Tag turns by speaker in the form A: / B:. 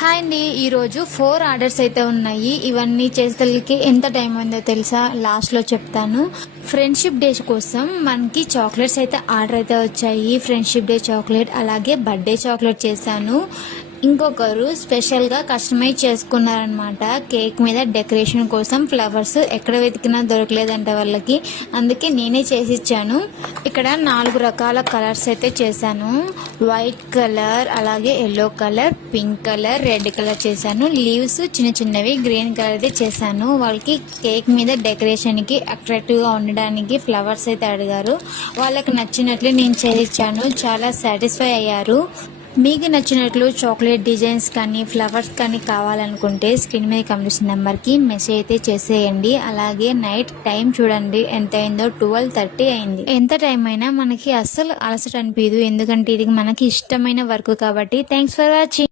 A: Hi అండి ఈరోజు four orders అయితే ఉన్నాయి. ఇవన్నీ చేసేకి ఎంత టైం అయిందో తెలుసా? లాస్ట్లో చెప్తాను. ఫ్రెండ్షిప్ డే కోసం మనకి చాక్లెట్స్ అయితే ఆర్డర్ అయితే వచ్చాయి. ఫ్రెండ్షిప్ డే చాక్లెట్ అలాగే బర్త్డే చాక్లెట్ చేశాను. ఇంకొకరు స్పెషల్గా కస్టమైజ్ చేసుకున్నారనమాట కేక్ మీద డెకరేషన్ కోసం ఫ్లవర్స్ ఎక్కడ వెతికినా దొరకలేదంట వాళ్ళకి. అందుకే నేనే చేసి ఇచ్చాను ఇక్కడ నాలుగు రకాల కలర్స్ అయితే చేశాను. వైట్ కలర్ అలాగే yellow colour pink colour red colour చేశాను. లీవ్స్ చిన్న చిన్నవి గ్రీన్ కలర్ అయితే చేశాను. వాళ్ళకి కేక్ మీద డెకరేషన్కి అట్రాక్టివ్గా ఉండడానికి ఫ్లవర్స్ అయితే అడిగారు. వాళ్ళకి నచ్చినట్లు నేను చేయించాను చాలా సాటిస్ఫై అయ్యారు. మీకు నచ్చినట్లు చాక్లెట్ డిజైన్స్ కానీ ఫ్లవర్స్ కానీ కావాలనుకుంటే స్క్రీన్ మీద కనిపిస్తున్న నెంబర్కి మెసేజ్ అయితే చేసేయండి. అలాగే నైట్ టైం చూడండి ఎంత అయిందో ట్వెల్వ్ థర్టీ అయింది. ఎంత టైం అయినా మనకి అస్సలు అలసట అనిపించదు ఎందుకంటే ఇది మనకి ఇష్టమైన వర్క్ కాబట్టి థ్యాంక్స్ ఫర్ వాచింగ్.